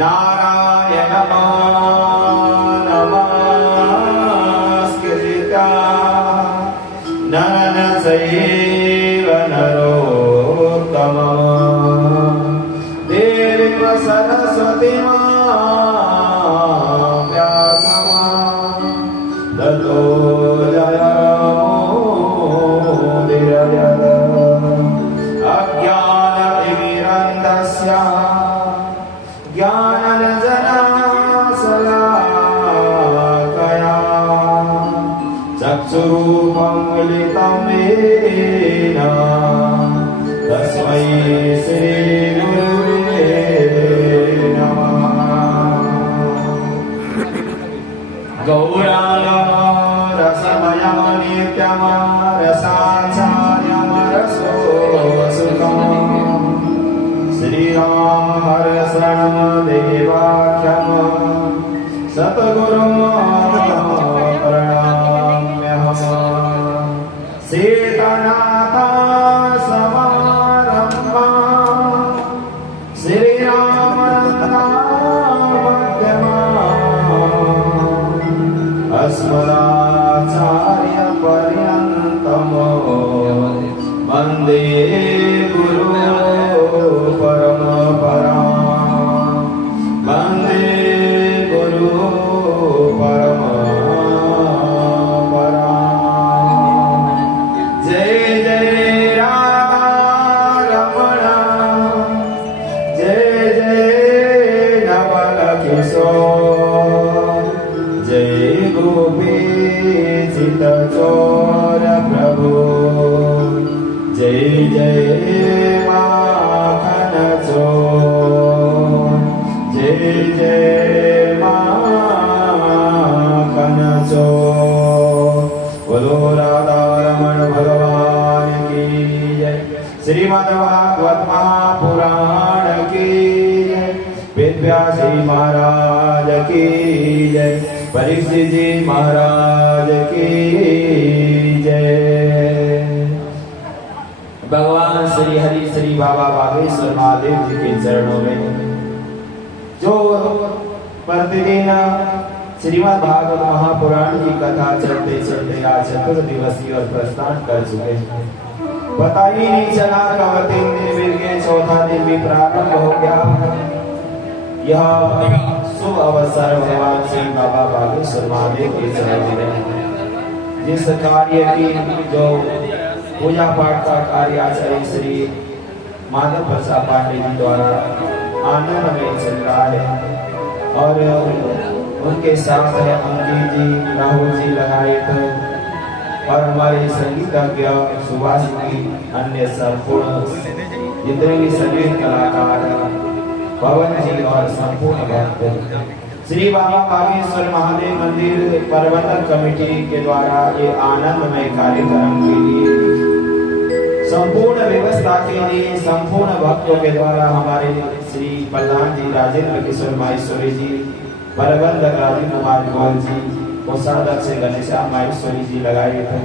नारायण नमस्कृत्य नरं चैव नरोत्तमं देवीं सरस्वतीं व्यासं ततो जयमुदीरयेत् अज्ञानतिमिरन्धस्य ज्ञानाञ्जनशलाकया चक्षुरुपं मिलितं येन तस्मै श्रीगुरुवे नमः। गौराङ्गरसमयं नित्यं रसाचार्यं रसोऽसुखम् श्रीराम हरशरणं देवाख्यं सद्गुरुं प्रणम्यहम् सीतानाथसमारम्भां श्रीरामनाथमध्यमाम् अस्मदाचार्यपर्यन्तं वन्दे गुरु परमपरां वन्दे गुरु परमपरां। जय जय राधारमण जय जय नवल किशोर जय गोपीचित चोर प्रभु जय जय माखन चोर जय जय माखन चोर। बोलो राधा रमण भगवान की जय। श्रीमद् भागवत महापुराण की जय। वेद व्यास जी महाराज की जय। परीक्षित जी महाराज की जय। भगवान श्री हरि श्री बाबा बागेश्वर महादेव जी के चरणों में जो प्रतिदिन श्रीमद् भागवत महापुराण की कथा चलते चलते आज चतुर्दिवसीय और प्रस्थान कर चुके हैं। पता ही नहीं चला कब 3 दिन मिल गए, चौथा दिन भी प्रारंभ हो गया। यह शुभ अवसर भगवान श्री बाबा बागेश्वर महादेव के चरणों में जिस कार्य की जो पूजा पाठ का कार्य आचार्य श्री माधव प्रसाद पांडे जी द्वारा आनंद में चल रहा है और उनके साथ है अंकित जी, राहुल जी लगायत और हमारे संगीतज्ञ सुभाष जी, अन्य संपूर्ण जितने भी संगीत कलाकार पवन जी और संपूर्ण भक्त श्री बाबा बागेश्वर महादेव मंदिर प्रबंधक कमेटी के द्वारा ये आनंदमय कार्यक्रम के लिए संपूर्ण व्यवस्था के लिए संपूर्ण भक्तों के द्वारा हमारे श्री प्रधान जी राजेंद्र किशोर माहेश्वरी जी, प्रबंधक राजीव कुमार गोयल जी, कोषाध्यक्ष गणेशा माहेश्वरी जी लगाए थे।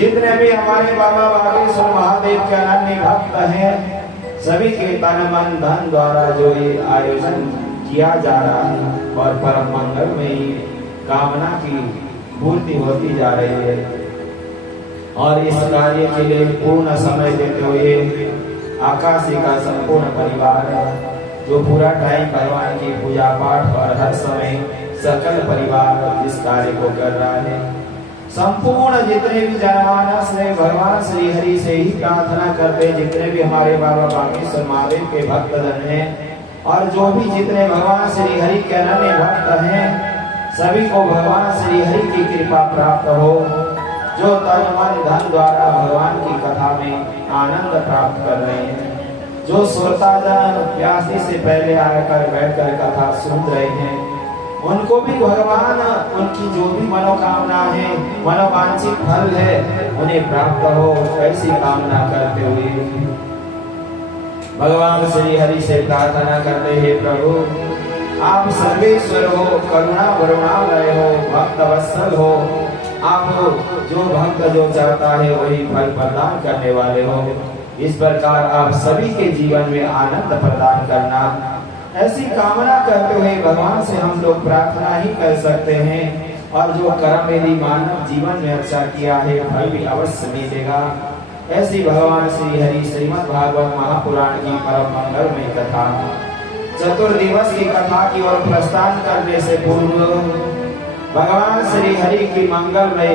जितने भी हमारे बाबा बागेश्वर महादेव के अनन्य भक्त हैं सभी के तन मन धन द्वारा जो ये आयोजन किया जा रहा है और परम मंगल में ही कामना की पूर्ति होती जा रही है और इस कार्य के लिए पूर्ण समय देते हुए आकाशी का संपूर्ण परिवार जो पूरा टाइम भगवान की पूजा पाठ और हर समय सकल परिवार इस कार्य को कर रहा है। संपूर्ण जितने भी जनमानस है भगवान श्री हरि से ही प्रार्थना करते, जितने भी हमारे बाबा बागेश्वर महादेव के भक्तजन हैं और जो भी जितने भगवान श्री हरि के अनन्य भक्त हैं सभी को भगवान श्री हरि की कृपा प्राप्त हो, जो तन मन धन द्वारा भगवान की कथा में आनंद प्राप्त कर रहे हैं, जो श्रोताजन प्यासी से पहले आकर बैठकर कथा सुन रहे हैं उनको भी भगवान उनकी जो भी मनोकामना है मनोवांछित फल है उन्हें प्राप्त हो, ऐसी कामना करते हुए भगवान श्री हरि से प्रार्थना करते हैं। प्रभु आप सर्वेश्वर हो, करुणा वरुणालय हो, भक्त वत्सल हो, आप जो भक्त जो चाहता है वही फल प्रदान करने वाले हो। इस प्रकार आप सभी के जीवन में आनंद प्रदान करना ऐसी कामना करते हुए भगवान से हम लोग प्रार्थना ही कर सकते हैं, और जो कर्म यदि मानव जीवन में अच्छा किया है फल भी अवश्य मिलेगा। ऐसी भगवान श्री हरि श्रीमद् भागवत महापुराण की परम मंगलमय कथा चतुर्दिवस की कथा की ओर प्रस्थान करने से पूर्व भगवान श्री हरि की मंगलमय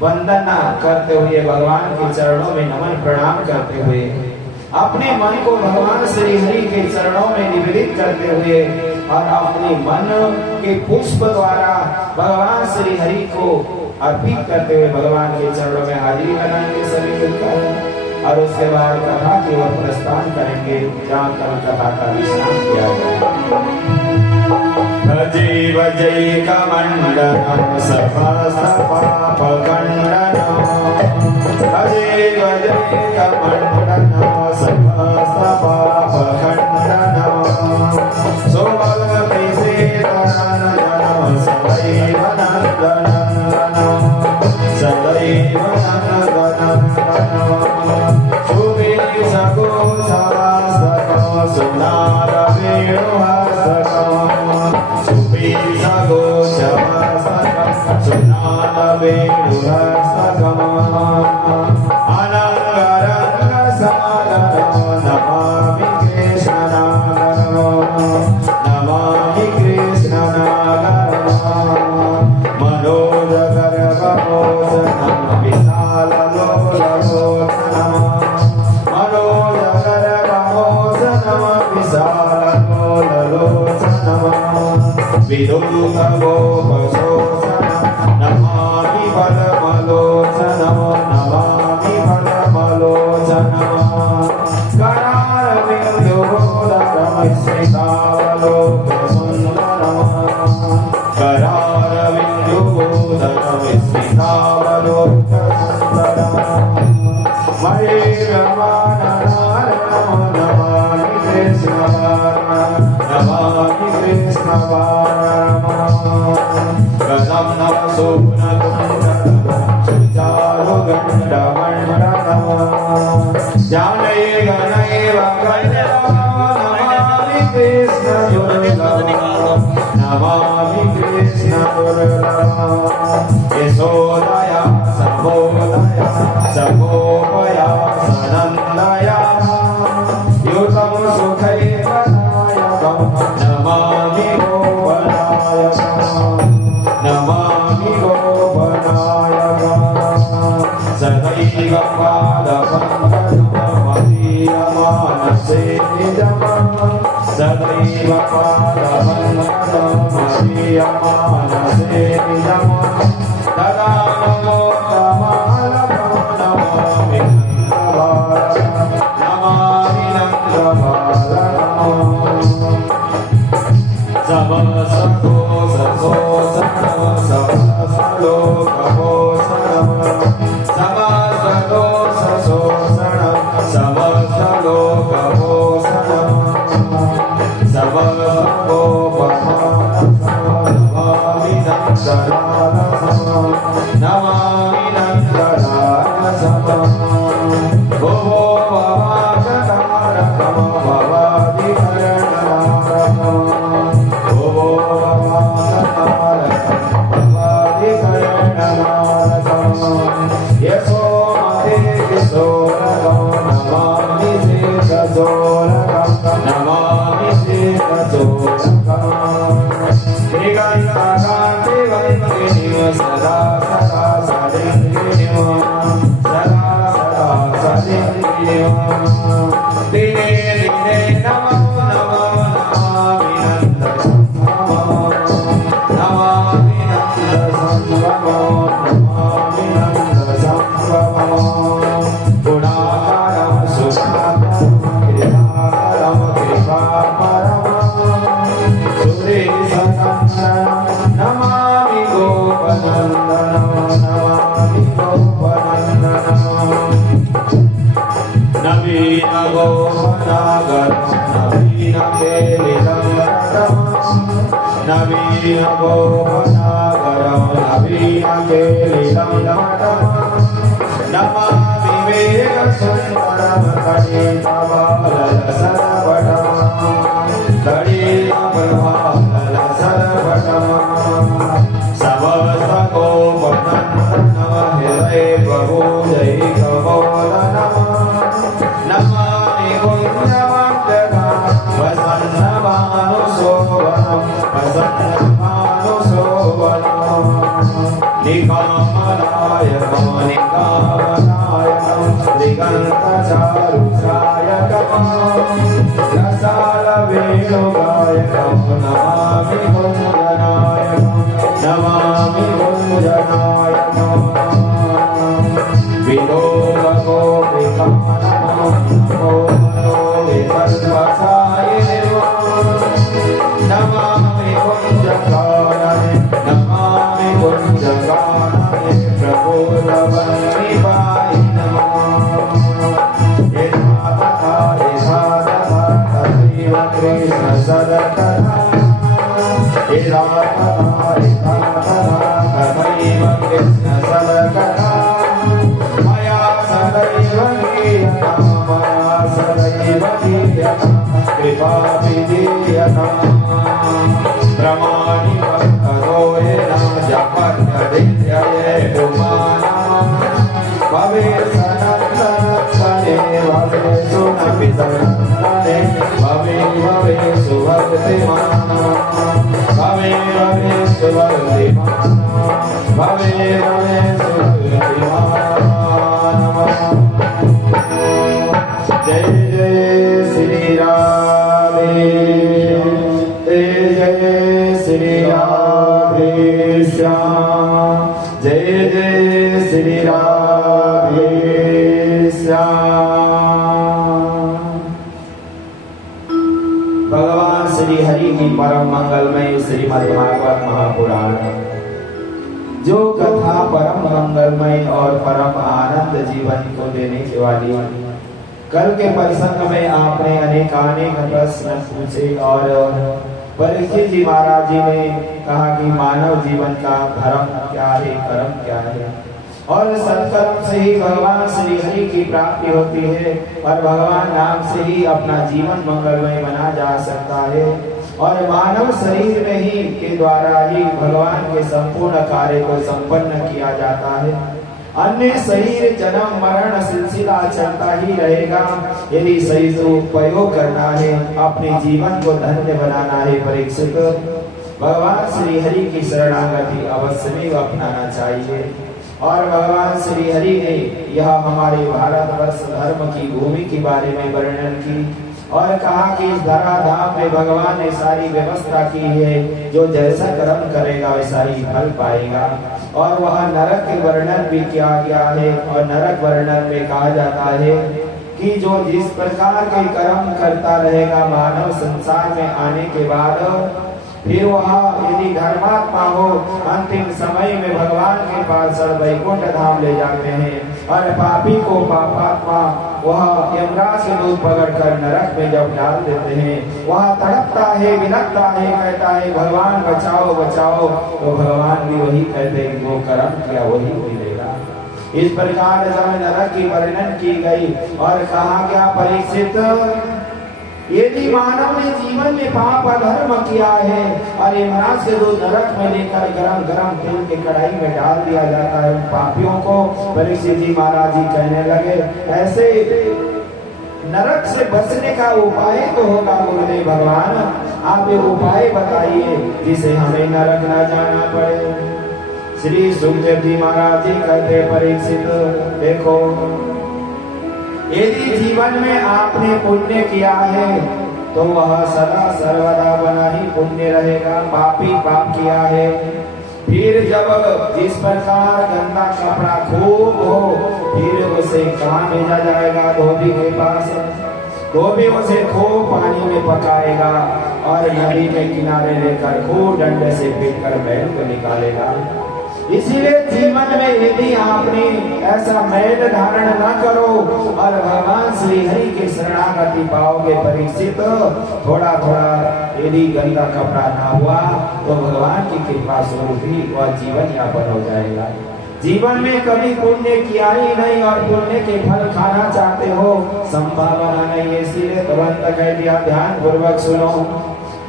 वंदना करते हुए, भगवान के चरणों में नमन प्रणाम करते हुए, अपने मन को भगवान श्री हरि के चरणों में निवेदित करते हुए और अपने मन के पुष्प द्वारा भगवान श्री हरि को अर्पित करते हुए भगवान के चरणों में हाजिरी लगाएंगे सभी मिलकर, और उसके बाद कथा की ओर प्रस्थान करेंगे, जहाँ कल कथा का विश्राम किया जाएगा। भजे भजे कमंडलम सपापखंडनम, भजे भजे कमंडलम सपापखंडनम, सोबल प्रीसेदनंदनम सदैव नंदनंदनम, सदैव नंदनंदनम, सुबीर सगोचरास्तकम सुनार वेणुहास्तकम, सुबीर सगोचरास्तकम सुनार वेणुहास्तकम, अनंगरंग सागरम नमामि कृष्णनागरम, नमामि कृष्णनागरम, मनोजगर्भमोचनम विशाललोललोचनम, मनोजगर्भमोचनम विशाललोललोचनम, विदुतगोपशोषणम नमामि बलमलोचनम, नमामि बलमलोचनम, करारविन्दोदरम स्मितावलोकसुन्दरम, करारविन्दोदरम स्मितावलोकसुन्दरम, महेरमाननारायणं नमामि कृष्णवारणं, नमामि कृष्णवारणं, कदं नमः सुपुनकुण्डलं सुचारुगण्डमण्डलं, जानये गणैव गण्डलं, नमामि कृष्णदुर्लभं, नमामि कृष्णदुर्लभं, यशोदया समोदया समोपया सनन्दया, युतं सुखैकनायकं नमामि गोपनायकं, नमामि गोपनायकं, सदैव पादपङ्कजमदीयमानसे निजमं, सदैव पादपङ्कजमदीयमानसे निजमं, तदा नमोत्तमालकं नमामि नन्दबालकं, नमामि नन्दबालकं, समसतोषसोषणं समस्तलोकभूषणं, समस्तदोषशोषणं समस्तलोकभूषणं, समस्तगोपमानं नमामि नन्दलालनं, नमामि नन्दलालनं, भुवो भवाकतारकं भवादिकरणनारकं, भुवो भवाकतारकं भवादिकरणनारकं, यशोमते किशोरकं नमामि शेषशोरकं, नमामि शेषशोरकं, श्रीकान्तकान्तिवन्दिनीं सदा सदा सदिन्दिनीं, सदा सदा सदिन्दिनीं, दिने दिने नमो नमो नमामि नन्दसंभवं, नमामि नन्दसंभवं, नमामि नन्दसंभवं, गुणाकारं सुखाकारं कृपाकरं कृपापरं, सुरेशनन्दनं नमामि गोपनन्दनं, नमामि गोपनन्दनं, नवीन गोपनागरं नवीन केलितं रतमं, नवीन गोपनागरं नवीन केलितं रतमं, नमामि वेगसुन्दरं कलितबालरसनवटं, प्रभाल सरपटम समस्तको नव हृदय प्रभु जय कबोलन नमामि पुण्यवन्तका वसन्नभानुशोभनं वसन्नभानुशोभनं निकामनायकं निकामनायकं दिगन्तचारुचायकं रसालवेणुगायकं नमामि कुञ्जनायकं नमामि कुञ्जनायकं विलोकगोपिकां नमो नमामि कुञ्जकानने नमामि कुञ्जकानने प्रबोधवन्निपाय नमः यथा तथा तथैव कृष्ण सदकथा यथा तथा तथैव कृष्ण सदकथा मया सदैव गीयतां मया सदैव गीयतां कृपा विधीयतां प्रमाणि भक्तदोयेन जपत्यदित्यये पुमाना भवे सनन्दनन्दने भवे सुनपितनन्दने भवे भवे सुभक्तिमान् भवे भवे सुभक्तिमान् भवे भवे सुभक्तिमान् जय जय श्री राधे जय जय श्री राधे श्याम जय जय श्री राधे श्याम। भगवान श्री हरि की परम मंगलमय श्रीमद् भागवत महापुराण जो कथा परम मंगलमय और परम आनंद जीवन को देने के वाली। कल के प्रसंग में आपने अनेकानेक प्रश्न पूछे और परीक्षित जी महाराज जी ने कहा कि मानव जीवन का धर्म क्या है, कर्म क्या है, और सत्कर्म से ही भगवान श्री हरि की प्राप्ति होती है और भगवान नाम से ही अपना जीवन मंगलमय बना जा सकता है। और मानव शरीर में ही के द्वारा ही भगवान के संपूर्ण कार्य को संपन्न किया जाता है। अन्य शरीर जन्म मरण सिलसिला चलता ही रहेगा। यदि सही उपयोग करना है, अपने जीवन को धन्य बनाना है परीक्षित, भगवान श्री हरि की शरणागति अवश्य में अपनाना चाहिए। और भगवान श्री हरि ने यह हमारे भारतवर्ष धर्म की भूमि के बारे में वर्णन की और कहा कि इस धराधाम में भगवान ने सारी व्यवस्था की है, जो जैसा कर्म करेगा वैसा ही फल पाएगा। और वह नरक के वर्णन भी किया गया है और नरक वर्णन में कहा जाता है कि जो जिस प्रकार के कर्म करता रहेगा मानव संसार में आने के बाद, फिर वह यदि धर्मात्मा हो अंतिम समय में भगवान के पास वैकुंठ धाम ले जाते हैं और पापी को पापात्मा वह यमराज के दूत पकड़कर नरक में जब डाल देते हैं, वह तड़पता है, विलखता है, कहता है भगवान बचाओ बचाओ, तो भगवान भी वही कहते हैं वो कर्म किया वही मिलेगा। इस प्रकार जब नरक की वर्णन की गई और कहा गया परीक्षित, यदि मानव ने जीवन में पाप अधर्म किया है और यमराज से दूत नरक में लेकर गरम गरम तेल के कढ़ाई में डाल दिया जाता है उन पापियों को, परीक्षित जी महाराज जी कहने लगे ऐसे नरक से बचने का उपाय तो होगा गुरुदेव भगवान, आप ये उपाय बताइए जिसे हमें नरक न जाना पड़े। श्री सुखदेव जी महाराज जी कहते परीक्षित देखो, यदि जीवन में आपने पुण्य किया है तो वह सदा सर्वदा बना ही पुण्य रहेगा। पापी पाप किया है, फिर जब जिस प्रकार गंदा कपड़ा खूब हो, फिर उसे कहाँ भेजा जाएगा? धोबी के पास। धोबी उसे खूब पानी में पकाएगा और नदी के किनारे लेकर खूब डंडे से पीटकर मैल को निकालेगा। इसीलिए जीवन में यदि आपने ऐसा मैल धारण न करो और भगवान श्री हरि के शरणागति पाओगे परीक्षित, थोड़ा थोड़ा यदि गंदा कपड़ा ना हुआ तो भगवान की कृपा स्वरूप ही वह जीवन यापन हो जाएगा। जीवन में कभी पुण्य किया ही नहीं और पुण्य के फल खाना चाहते हो, संभावना नहीं है। इसीलिए तुरंत कह दिया ध्यान पूर्वक सुनो।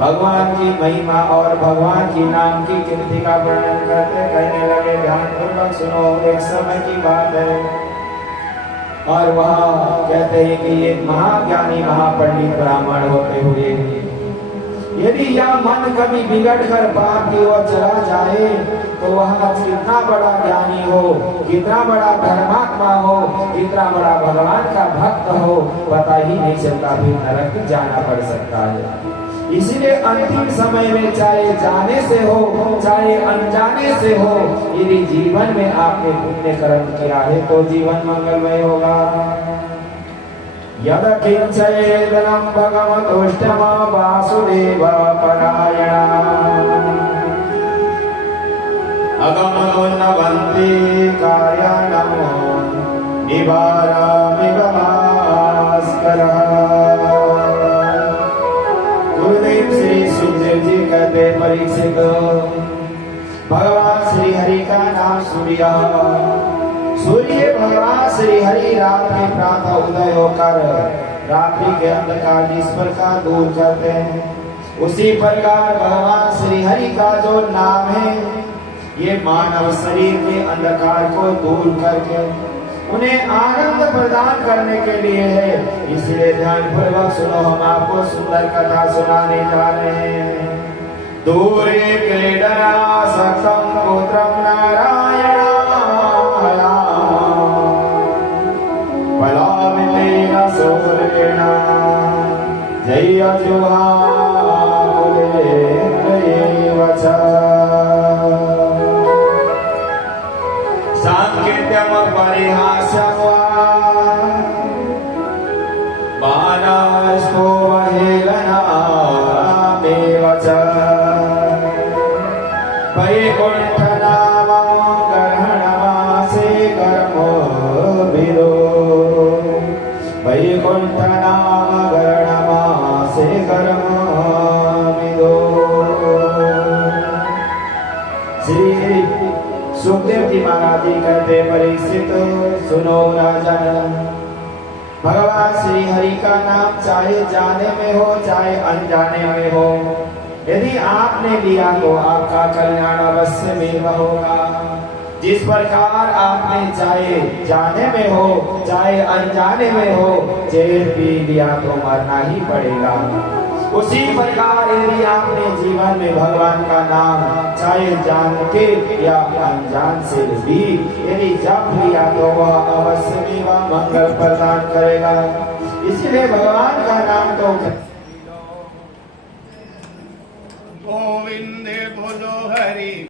भगवान की महिमा और भगवान की नाम की कीर्ति का वर्णन करते कहने लगे, ध्यान पूर्वक सुनो। एक समय की बात है और वह कहते हैं कि एक महाज्ञानी महापंडित ब्राह्मण होते हुए यदि यह मन कभी बिगड़ कर पाप की ओर चला जाए तो वह कितना बड़ा ज्ञानी हो, कितना बड़ा धर्मात्मा हो, कितना बड़ा भगवान का भक्त हो, पता ही नहीं चलता, फिर नरक जाना पड़ सकता है। इसलिए अंतिम समय में चाहे जाने से हो चाहे अनजाने से हो, यदि जीवन में आपने पुण्य कर्म किया है तो जीवन मंगलमय होगा। यद किंचयेदनं भगवतोष्टम वासुदेव परायणा अगमनो नवन्ति कार्याणं निवारामिव भास्करः। गुरुदेव श्री सुखदेव जी कहते, परीक्षित, भगवान श्री हरि का नाम सूर्य भगवान श्री हरि रात में प्रातः उदय होकर रात्रि के अंधकार जिस प्रकार दूर करते हैं, उसी प्रकार भगवान श्री हरि का जो नाम है ये मानव शरीर के अंधकार को दूर करके उन्हें आनंद प्रदान करने के लिए है। इसलिए ध्यान पूर्वक सुनो, हम आपको सुंदर कथा सुनाने जा रहे हैं। दूरे क्रीडना सकं पुत्रं नारायण पलामितेन सूर्येण जय जुहाकुलेन्द्रयेव च सांकीर्त्यं परिहास्यं वा मानस्तो हेलनामेव च वैकुण्ठनामं ग्रहणमासे कर्मो विदो वैकुण्ठनाम ग्रहणमासे कर्मो विदो। श्री सुखदेव जी महाराज जी कहते, परीक्षित सुनो राजन, भगवान श्री हरि का नाम चाहे जाने में हो चाहे अनजाने में हो, यदि आपने लिया तो आपका कल्याण अवश्य में होगा। जिस प्रकार आपने चाहे जाने में हो चाहे अनजाने में हो जेल पी लिया तो मरना ही पड़ेगा। उसी प्रकार यदि आपने जीवन में भगवान का नाम चाहे जान के या अनजान से भी यदि जप लिया तो वह अवश्य में वह मंगल प्रदान करेगा। इसलिए भगवान का नाम तो गोविंदे बोलो हरि।